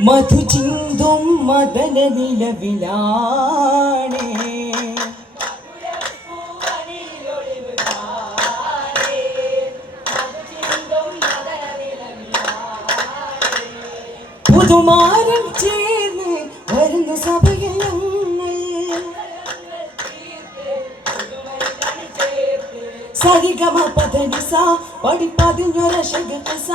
മധു ചിന്തും മദന നിലവിലാണേ പുതുമാരം ചേർന്ന് വരുന്ന സഭയിൽ സരിഗമ പദനിസ പഠിപ്പതിഞ്ഞൊര ശഗസ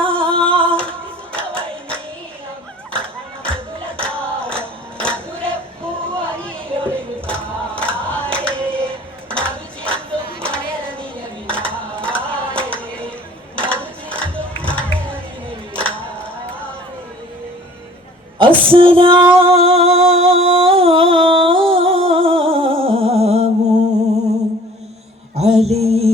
السلام عليكم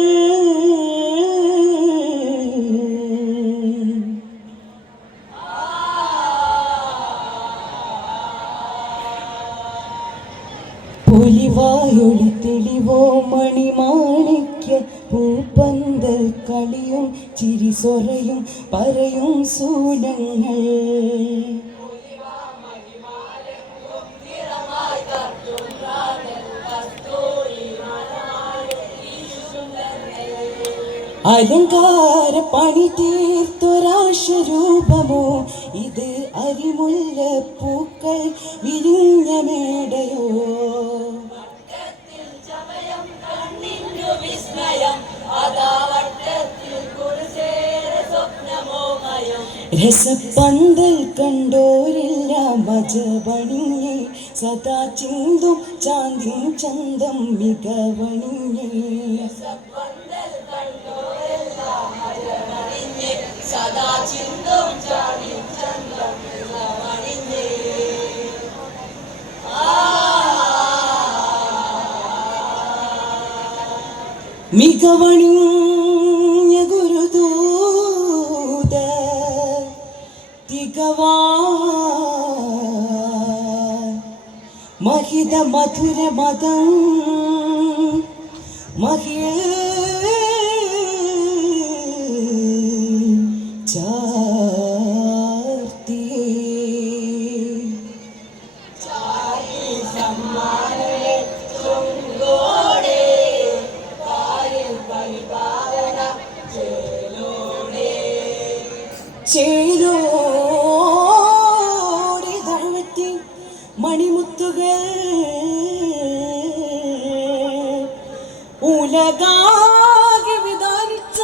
പൊലിവായൊളി തെളിവോ മണിമാണിക്ക പൂപ്പന്തൽ കളിയും ചിരിസൊറയും പറയും സൂനങ്ങൾ. അലങ്കാര പണി തീർത്തൊരാശരൂപമോ? ഇത് അരിമുല്ല പൂക്കൾ വിരിഞ്ഞ മേടയോ? രസപ്പന്തൽ കണ്ടോരില്ല മജവണിയെ സദാ ചിന്തും ചാന്തിൻ ചന്തം മികവണിഞ്ഞേ. മികവണിഞ്ഞ ഗുരുദൂത തികവാ മഹിത മധുര മതം മഹിയ ചേരോടി താഴ്ത്തി മണിമുത്തുകൾ. ഉലകാകെ വിതാരിച്ച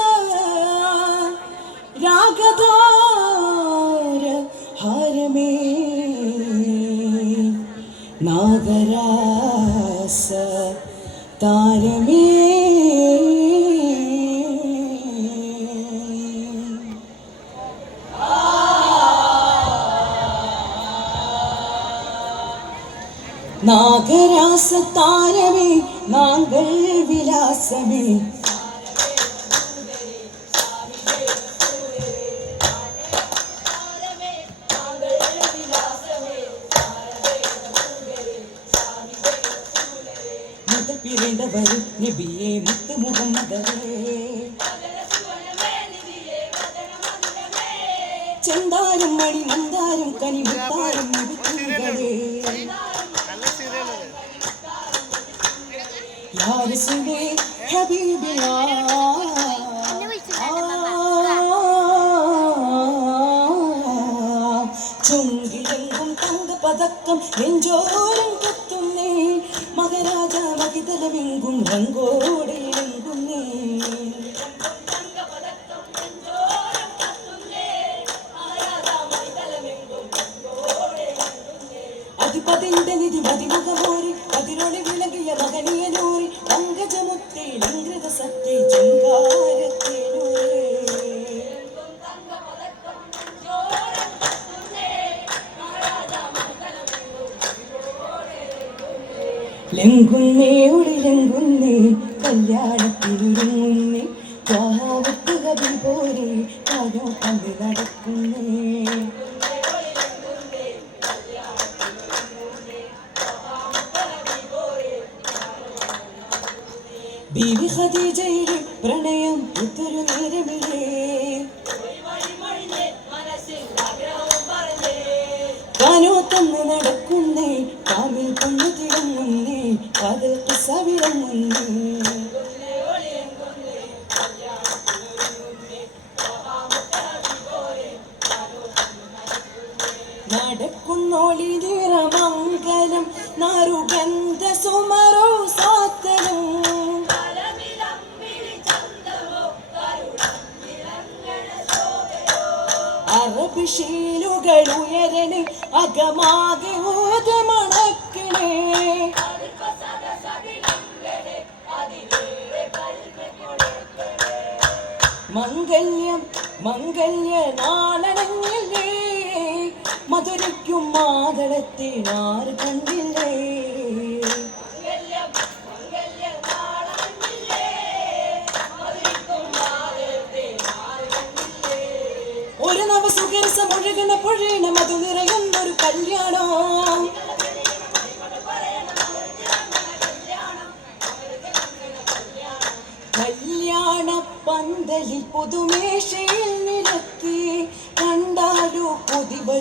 രാഗധാര ഹാരമേ. നാഗരാസ താരമേ. சாரமே நாங்கள் விலாசமே பிறந்தவர் நபியே முத்து முகமதரே செந்தாரும் மணி மந்தாரும் கனி முத்தாரும் முத்துங்களே ചുങ്കിലെങ്കും തങ്ക പതക്കം നെഞ്ചോരം കത്തുന്നേ. മകരാജ മകിതല ലോകമെങ്കും ലെങ്കുന്നേ ഒളിലെങ്കുന്നേ കല്യാണത്തിനൊരുങ്ങുന്നേ ത്വാഹാവത്ത് കവി പോരെ കാലോ കണ്ട് നടക്കുന്നേ. ബീവി പ്രണയം ഇതൊരു നേരമില്ലേ? നടക്കുന്നേ കാവിൽ കൊണ്ടു തിളങ്ങുന്നേ കാതൽ സവിളങ്ങുന്നേ നടക്കുന്നോളി നിറമംഗലം നാരുഗന്ധ സുമരോ സാത്തനം അറബിഷീലുകൾ ഉയരണേ അകമാകെ ഊതമണക്കണേ. മംഗല്യം മംഗല്യ നാളണങ്ങില്ലേ മധുരയ്ക്കും മാതളത്തിനാർ കണ്ടില്ലേ? പന്തലിൽ പുതുമേശയിൽ നിരത്തി കണ്ടാലോ പുതിവ